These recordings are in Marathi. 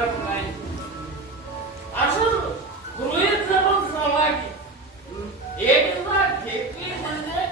सुटत नाही असं गृहीत धरून समाधी एकदा घेतली म्हणजे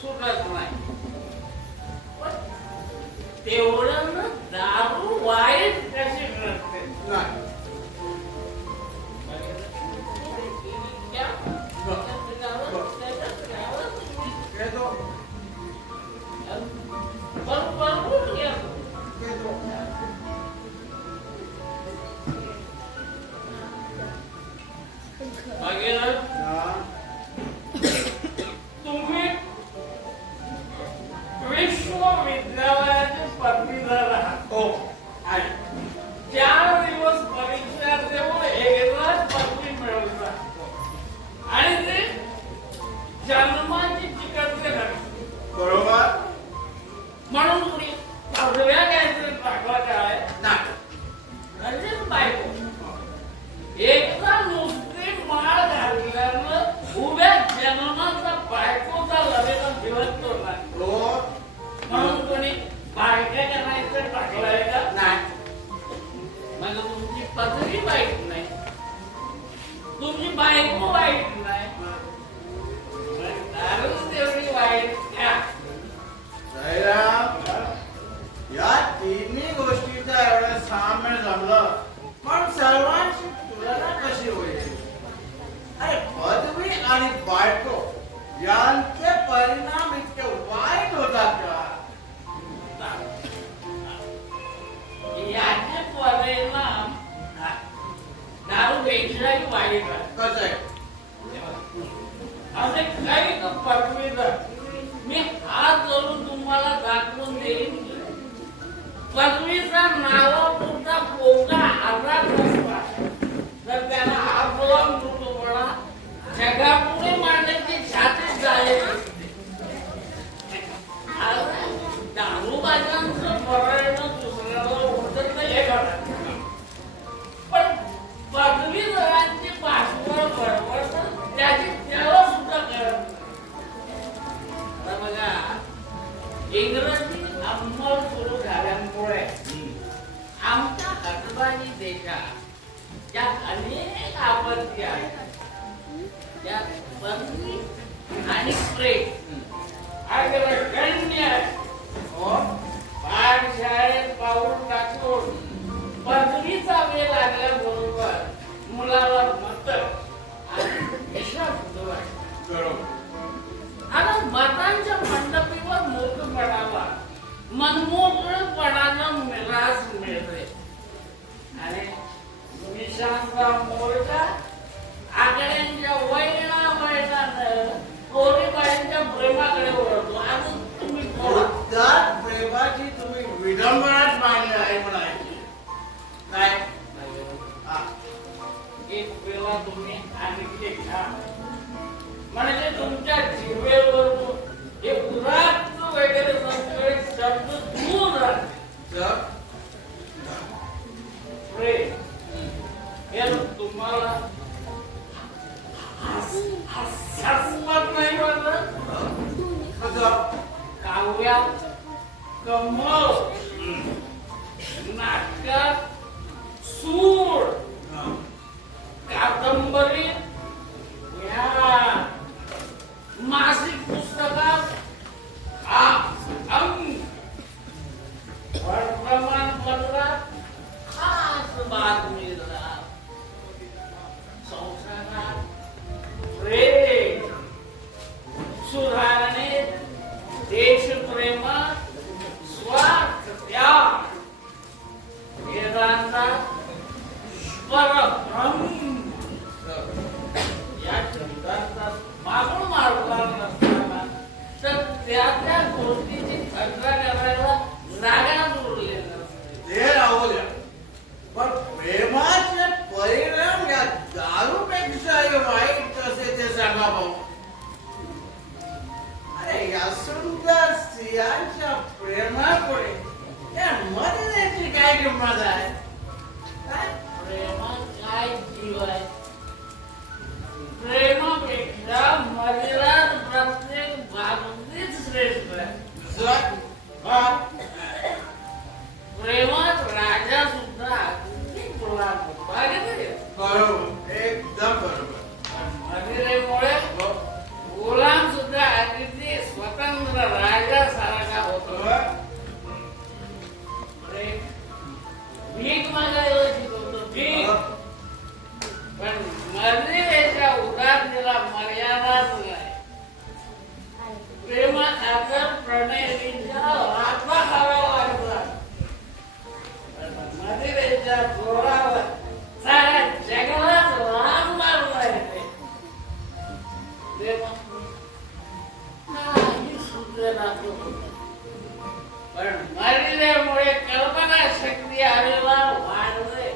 सुटत नाही. पण तेवढं ना दारू वाईट कशी ठरते नाही. तुम्ही विश्वविद्यालयाचे पदवीधर आहात. हो. 4 दिवस परीक्षा देऊन एकदाच पदवी मिळवता आणि ते जन्माची चिकटते घडते. बरोबर. म्हणून तुम्ही पदव्या घ्यायचे टाकला काय नाही. म्हणजे बायको एकदा नुसती माळ घालल्यानं उभ्या जन्माचा बायकोचा लढेला भिवतो नाही. हो. म्हणून कोणी बायका करायचं टाकलाय का नाही. म्हणजे तुमची पदवी वाईट नाही, तुमची बायको वाईट नाही, कारण तेवढी वाईट त्या. जयराम, या तिन्ही गोष्टीचा एवढं साम्य जमलं पण सर्वांची तुलना कशी होईल? अरे पदवी आणि बायको यांचे परिणाम इतके वाईट होतात का? याचे परिणाम दारू पेक्षाही वाईट आहे. कसं आहे? असे काही पदवीधर मी हात जोडून तुम्हाला दाखवून देईन. पदवीचा नावापुरता पोका आजाद नसता तर त्याला आपला मृतपणा जगापुढे मांडण्याची छाती झालेली असते. दारूबाजांचं बरं दुसऱ्याला उठत नाही हे घडत, पण पदवीधरांची पाठवळ बरोबर त्याची त्याला सुद्धा कळत नाही. बघा, इंग्रजी अंमल सुरू झाल्यामुळे आमच्या हटबाजी देशात त्यात अनेक आपत्ती आहेत. त्यात पदवी आणि प्रेम अग्रगण्य आहे. पाठशाळेत पाऊल टाकून पदवीचा वेळ लागल्याबरोबर मुलाला मत आणि विश्वास बरोबर. आता मतांच्या मंडपीवर मोठपणाला मनमोकळपणानं मिरास मिळते आणि निशांचा मोर्चा आकड्यांच्या वैणानं कोरीबाईंच्या प्रेमाकडे वळतो. अजून तुम्ही त्यात प्रेमाची तुम्ही विडंबनाच मांडली आहे म्हणायची काय? एक वेळा तुम्ही आणखी घ्या म्हणजे तुमच्या जिभेवर एक उदात्त वगैरे संस्कृत शब्द दूर राहते. प्रेम हे तुम्हाला हास्यास्पद नाही वाटत? काव्यात कमळ, नाटकात सूर, कादंबरीत मासिक पुस्तकात वर्तमानपत्रात खास बातमीदार, संसारात प्रेम, सुधारणेत, देशप्रेमात, स्वार्थ त्याग, वेदांतात परब्रह्म या शब्दांचा मागून मारला नसताना तर त्या गोष्टीची चर्चा करायला जागा उरली नसते. ते राहू द्या, पण प्रेमाचे परिणाम या दारूपेक्षाही वाईट कसे ते सांगा भाऊ. अरे या सुंदर स्त्रियांच्या प्रेमापुढे त्या मदतीची काय किंमत आहे? काय प्रेमात काय जीव आहे? प्रेमापेक्षा मदिरात प्रत्येक बाबतीत श्रेष्ठ आहे. प्रेमात राजा सुद्धा होणार नाही. बरोबर, एकदम बरोबर. मदिरेमुळे गुलाम सुद्धा अगदी स्वतंत्र राजासारखा होतो. भीक मागायला शिकवतो, भीक. पण मदिरेच्या उदारतेला मर्यादाच नाही. प्रेमा खातर प्रणयीच्या आत्मा खाव्या लागतात. मदिरेच्या जोरावर साऱ्या जगालाच राग मारला येते. प्रेम काही सुचेना तो होता. पण मदिरेमुळे कल्पना शक्ती आलेला वाढले.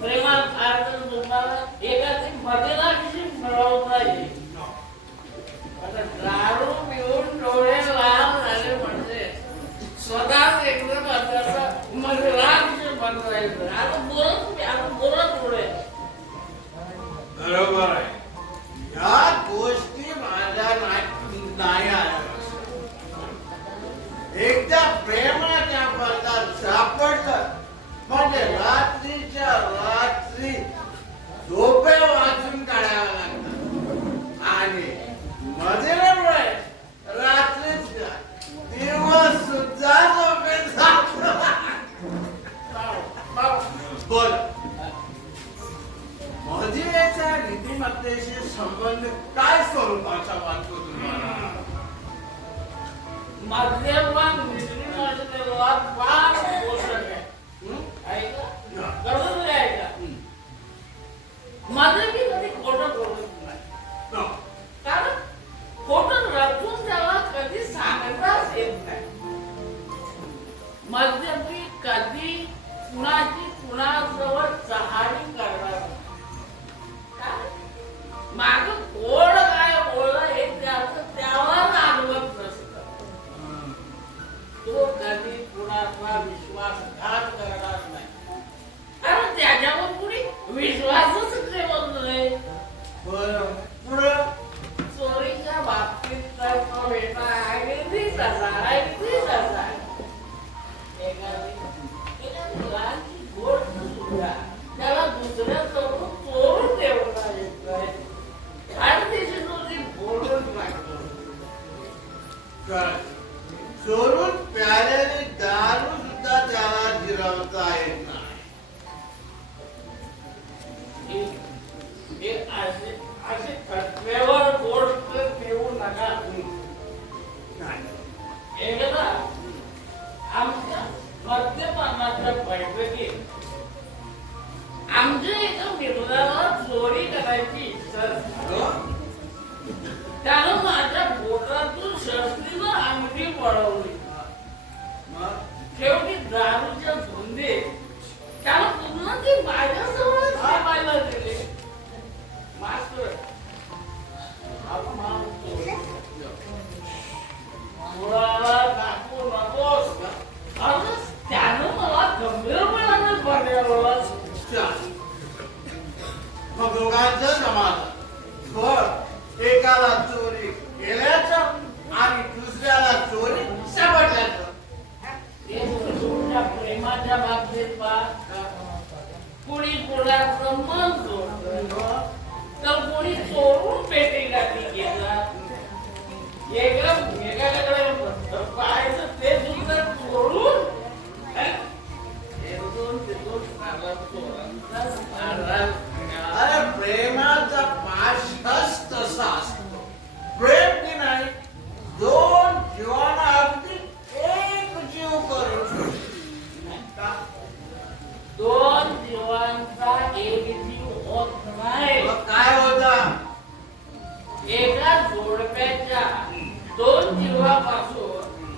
प्रेमात फार तुम्हाला एखादी मदिरा कशी मिळवता येईल. आता दारू पिऊन डोळे लाल झाले म्हणजे स्वतःच एकदम असं मदिरा कशी बनवायचं. आता बोलत थोडे. बरोबर आहे. या गोष्टी माझ्या नाही आल्या. एकदा प्रेमाच्या बंधात सापडलं म्हणजे रात्रीच्या रात्री झोपे वाचून काढाव्या लागतात. आणि मदिरेमुळे रात्रीच दिवस सुद्धा झोपेत जातो. बोल, मदिरेचा नीतिमत्तेशी संबंध काय स्वरूपाचा वाटतो तुम्हाला? मद्यपान नीतिमत्तेला फार पोषक आहे. ऐका, कळलं नाही ऐका. मद्यपी कधी खोटं बोलत नाही. कारण खोटं रचून त्याला कधी सांगताच येत नाही. मद्यपी कधी कुणाजवळ चहाडी करणार नाही. माग कोण काय बोललं हे त्यावर आठवत नसतं. तो कधी कुणाचा विश्वासघात करणार नाही. कारण त्याच्यावर कुणी विश्वासच ठेवत नाही. चोरीच्या बाबतीत तर तो बेटा अगदी तसा एखादी लहानशी गोष्ट सुद्धा त्याला दुसऱ्या चोरून ठेवता येत नाही. आणि त्याची तुझी बोलून लागतो. चोरून प्यालेली दारू सुद्धा त्याला जिरवता येत नाही. अशी तत्वेवर गोष्ट ठेवू नका. एकदा आमच्या मद्यपानाच्या बैठकीत आमच्या एका मित्राला चोरी करायची इच्छा झाली. त्यानं माझ्या बोटातून शस्त्रीनं अंगठी पळवली. शेवटी दारूच्या धुंदीत त्याला पुन्हा ती माझ्याजवळ थांबायला दिली. मास्तर, आपण माणूस मुळाला दाखवू नकोस. त्यानं मला गंभीरपणाने बघावं. मग दोघांचं समाधान. एकाला चोरी केल्याचं आणि दुसऱ्याला चोरी सापडल्याचं. तुमच्या प्रेमाच्या बाबतीत कुणी कोणाचं मन जोडलं तर कोणी चोरून पेटीगाठी घेतात. एकाकडे पाहायचं ते सुद्धा चोरून अरे प्रेमाचा पाशच तसा असतो. प्रेम की नाही, दोन जीवांना अगदी एक जीव करून दोन जीवांचा एक जीव होत नाही. काय होता? एका जोडप्याच्या दोन जीवापासून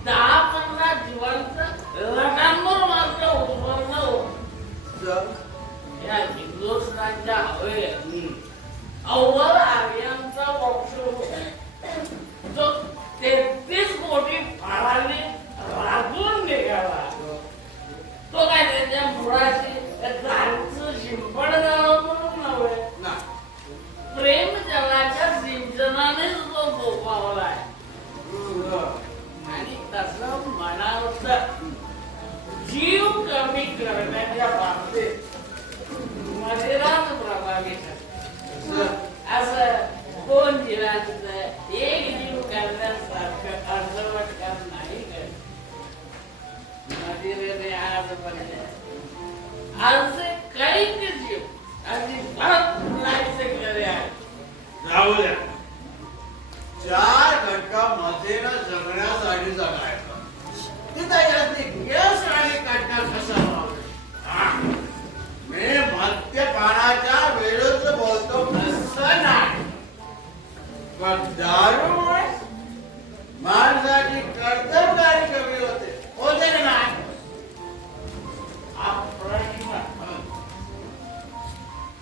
10 दिलेले आजपर्यंत आजचे काही ते जीव अजिबात नाहीसे केले आहे. जाऊ द्या. 4 घटकामध्ये ना जगण्यासाठी जगायचं. तिथं यातली केस आणि कटका कसा लावला? मी मद्यपानाच्या विरुद्ध बोलतो असं नाही. पण दारूमुळे माणसाची कर्तव्यगारी कमी होते की नाही? हा प्रश्न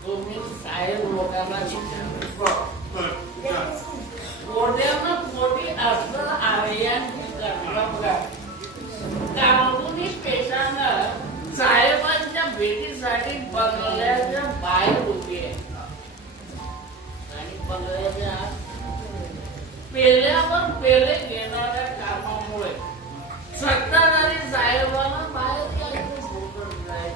तुम्ही साहेब लोकांना विचारा. पोट्यानं पोटी असं आर्यांची कर्तव्य कानूनी पेशानं साहेबांच्या भेटीसाठी बंगल्याच्या बाहेर उभी आहे आणि बंगल्याच्या पेल्यावर पेले घेणाऱ्या कामामुळे सत्ताधारी साहेबांना बाहेर यायचं सोडत नाही.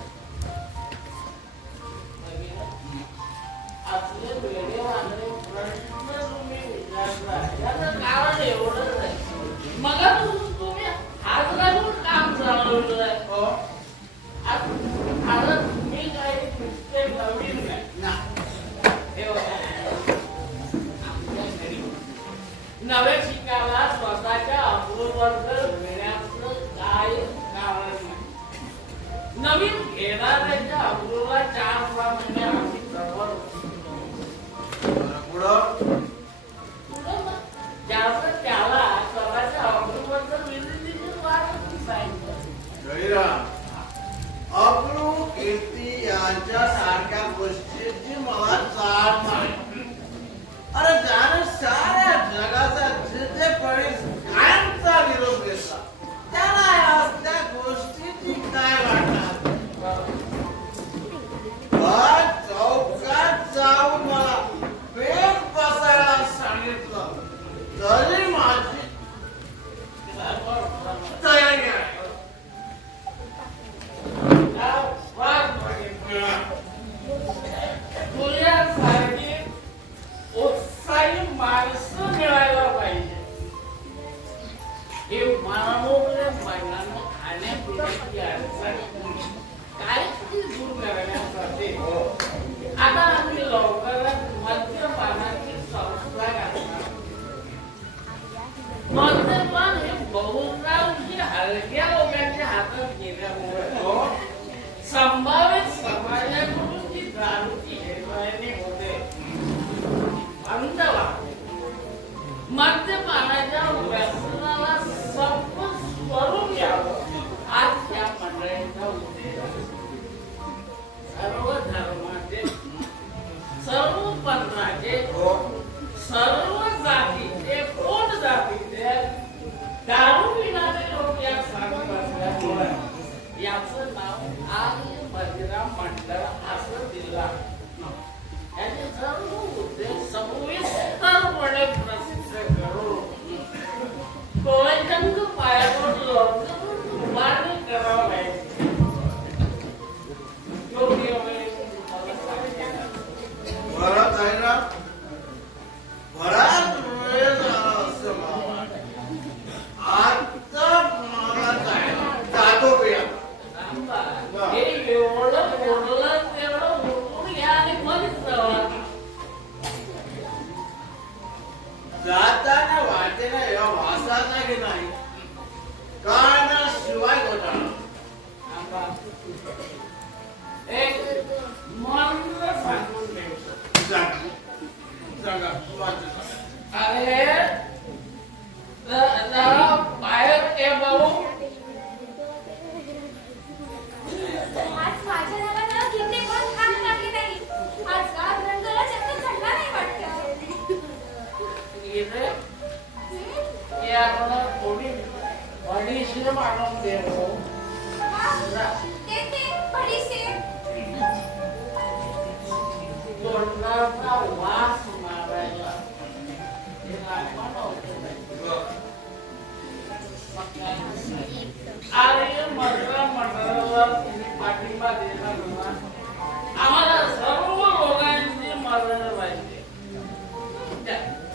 आपले वेळे वांदरे प्रश्न तुम्ही विचारला याचं कारण एवढंच आहे. मगापासून तुम्ही हात घालून काम चालवलेलं आहे. आता तुम्ही काही नुसते नवीन नाही. हे बघा, आमच्या घरी नव्या शिकायला स्वतःच्या अप्रूव्हल घेण्याचं काही कारण नाही. नवीन घेणाऱ्याच्या अप्रूव्हला 4-6 महिने आम्ही जवळ ज्याचं त्याला स्वतःच्या अप्रूव्हलचं विजिटिंग वाढत सांगितलं. अप्रूव्ह कीर्ती यांच्यासारख्या गोष्टीची मला जाण नाही. अरे ज्याने साऱ्या जगाचा जिद्दपणे कायमचा विरोध घेतला त्याला या गोष्टीची काय वाटणार? चौकात जाऊन मला पेट बसायला सांगितलं तरी माझी तयारी आहे. तुझ्यासारखी उत्साही माणसं मिळायला पाहिजे. हे मानवल्या महिलांना खाण्यापिण्याची अडचण काय ती दूर करण्यासाठी आता आम्ही लवकरच मद्यपानाची संस्था घालणार. मद्यपान हे बहुतांशी हलक्या लोकांच्या हातात गेल्यामुळे संभाव्य समाजाकडून जी दारूची हेरवायने होते बंद व्हावी. मद्यपानाच्या व्यसनाला संपूर्ण स्वरूप यावं आज या मंडळींचा उद्देश आहे. सर्व धर्माचे, सर्व पंथाचे, सर्व जातीचे, कोण जातीचे दारू पिणारे लोक या सामील असल्यामुळे याचं नाव आर्य मदिरा मंडळ असं दिलं. याचे सर्व उद्देश सविस्तरपणे प्रसिद्ध करून कोळ्यांच्या पायावर लोकांना उभारणी करावं लागेल. योग्य वेळेस तुम्हाला सांगितलं. बरं आहे ना? बराच वेळ झाला असं मला वाटतं. आता मला जातो बी आता. हे एवढं बोललं तेवढं उठून घ्या आणि मध्येच जावा. जाताना वाटेला या वासाचा की नाही काना शिवाय घोटाळा. एक मंत्र सांगून ठेवतो. सांगा वाचा. अरे जरा बाहेर ये भाऊ. आज माझ्या नावानं किती पण काम लागले नाही. आज गाव रंगाला चक्क चढला नाही वाटतं. इथे ये आपल्याला थोडी बडीशेप आणून दे भाऊ. ते बडीशेप. तोंडाचा वास मारायला हे आपण होतं. आर्य मद्रा मंडळाला तुम्ही पाठिंबा देणार ना? आम्हाला सर्व लोकांची मदत पाहिजे.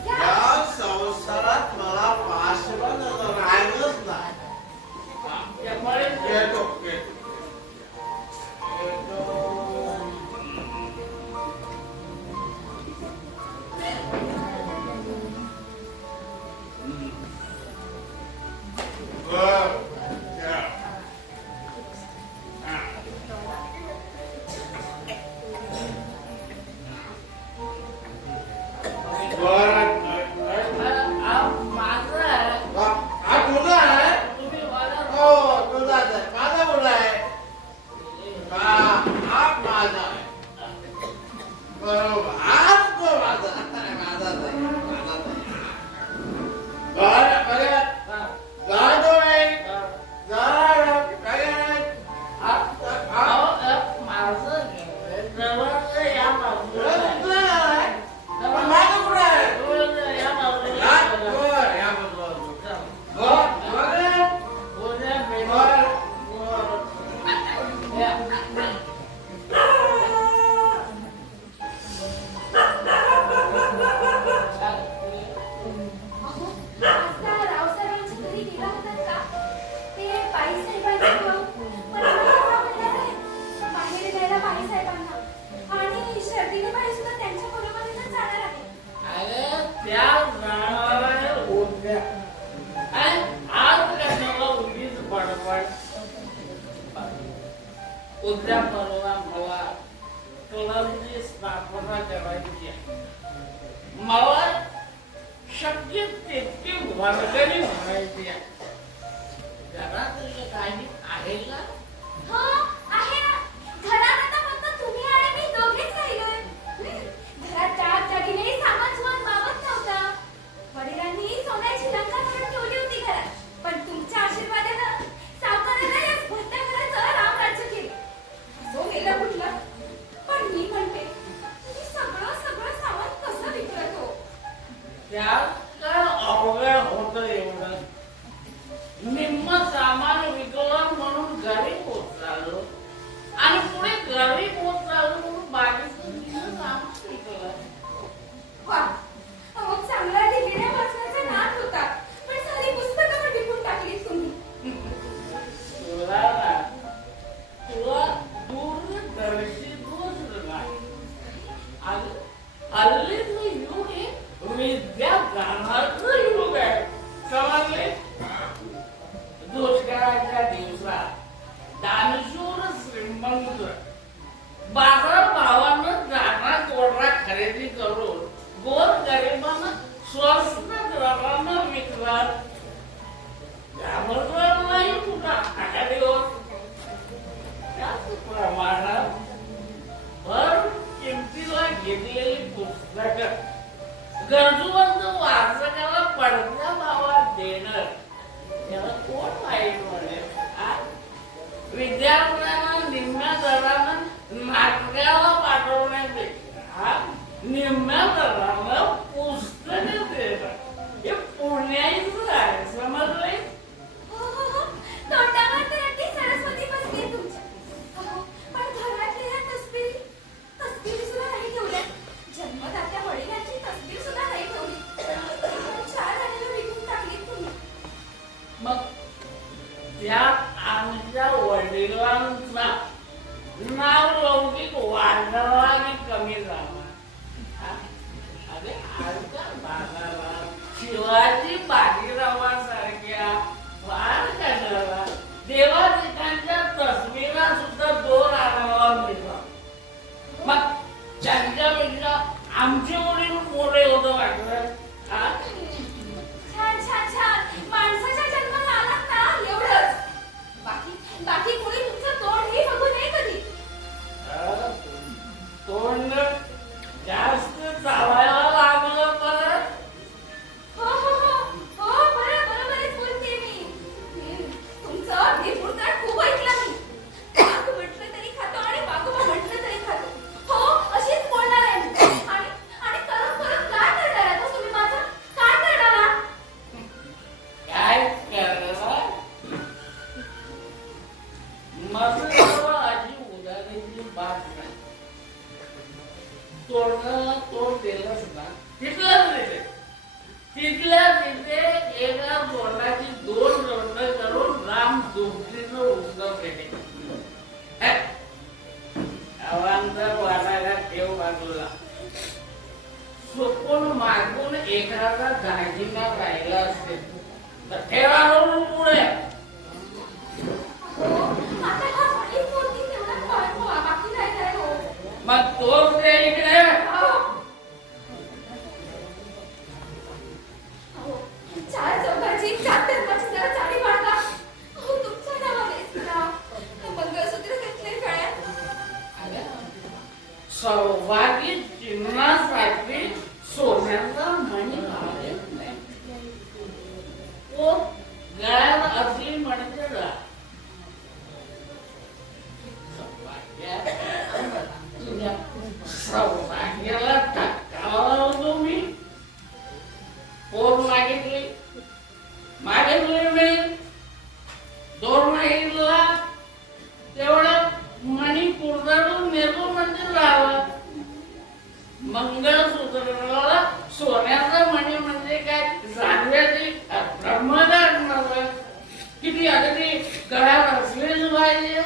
या संसारात मला पाशवण राहिलंच नाही. त्यामुळे येतो. उद्या परवा मला क्लबची स्थापना करायची आहे. मला शक्य तितकी वर्गणी भरायची आहे. घरात काही आहे का? हो आहे ना. घरात आता फक्त तुम्ही आणि मी दोघेच राहिलोय. घरात दागदागिने सामान सुमान मावत नव्हता. वडिलांनी सोन्याची लंका करून ठेवली होती घरात. पण तुमच्या आशीर्वादानं सावकारानं या भरत्या घराचं रामराज्य केलं. असो गेलं कुठलं. पण मी म्हणते तुम्ही सगळं सामान कसं विकत हो? त्यात काय अवघड होतं एवढं? निम्म सामान विकलं म्हणून गरीब होत चाललो आणि पुढे गरीब होत चाललो म्हणून बाकीचं निम्म सामान विकलं. वा, अहो चांगला डिग्रीने वाचण्याचा नाद होता. पण सारी पुस्तकं पण विकून टाकली तुम्ही. तुला दूरदर्शी दोष नाही. हल्ली तू युग हे विद्या दानाचं युग आहे. समजले? दुष्काळाच्या दिवसात दानशूर श्रीमंत बाजार भावानं जाणा कोरडा खरेदी करून गोर गरिबांना स्वस्त दरानं विकतात. त्याबरोबर नाही कुठं आठा दिवस त्याच प्रमाणात भर किमतीला घेतलेली पुस्तकं गरजूवंत वाचकाला पडत्या भावात देणं याला कोण वाईट म्हणेल? विद्यार्थ्यांना निम्म्या दरानं नाटकाला पाठवण्यापेक्षा निम्म्या दरानं पुस्तकं देणं हे पुण्याचं आहे. समजले? हो. तोंडावर तर अगदी सरस्वती बसली तुमच्या. अहो, पण घरातल्या तसबिरी सुद्धा नाही ठेवल्या. जन्मदात्या वडिलांची तसबीर सुद्धा नाही ठेवली. 4 आण्याला विकून टाकली तुम्ही. मग त्यात आमच्या वडिलांचा नाव लौकिक वाढला आणि कमी झाला. अरे आजच्या भागाला शिवाजी बाजीरावासारख्या फार कशाला देवादिकांच्या तस्वीरा सुद्धा 2 आणायला मिळतात. मग त्यांच्यापेक्षा आमचे वडील मोठे होतं वाटलं. छान. माणसाच्या जन्माला आलात ना एवढंच. बाकी कोणी तुमचं तोंडही बघू नये कधी. तोंड जास्त चावायला लागलं परत. हो, बरोबरच बोलते मी. तुमचं ढेपूरताट खूप ऐकलं मी. वाघ म्हटलं तरी खातो आणि वाघोबा म्हटलं तरी खातो. हो, अशीच बोलणार आहे मी. आणि करून काय करणार आहे तो तुम्ही माझं? काय करणार आहात? काय करणार? माझं आजी उदाहरणाची बात नाही. तोड दिलंच ना तिथल्या तिथे एका तोंडाची 2 तोंड करून राम दुपटीनं उत्सव केले. अवांतर वाटायला ठेव बाजूला. चुकून मागून एखादा दागिना राहिला असेल तर ठेवा पुढे. आता हा वडील बोलतील तेवढं कळत हो. बाकी काय हो. मग तोच ते इकडे. चार चौघाची 4 धर्माची जरा चाडी पाडता. हो, तुमच्या नावानेच ना. मंगळसूत्र घेतले गळ्यात. सौभाग्य चिन्हासाठी सोन्याचा मणी आहे. तो गळ्यात असली म्हणजे ना सौभाग्याला धक्का लावतो मी. पोर मागितली मी 2 मागितला तेवढं मणी कुरदाडून नेतो म्हणजे झालं. मंगळसूत्राला सोन्याचा मणी म्हणजे काय जाणव्याची ब्रह्मदान नव्हे. किती अगदी गळ्यात असलेच पाहिजे.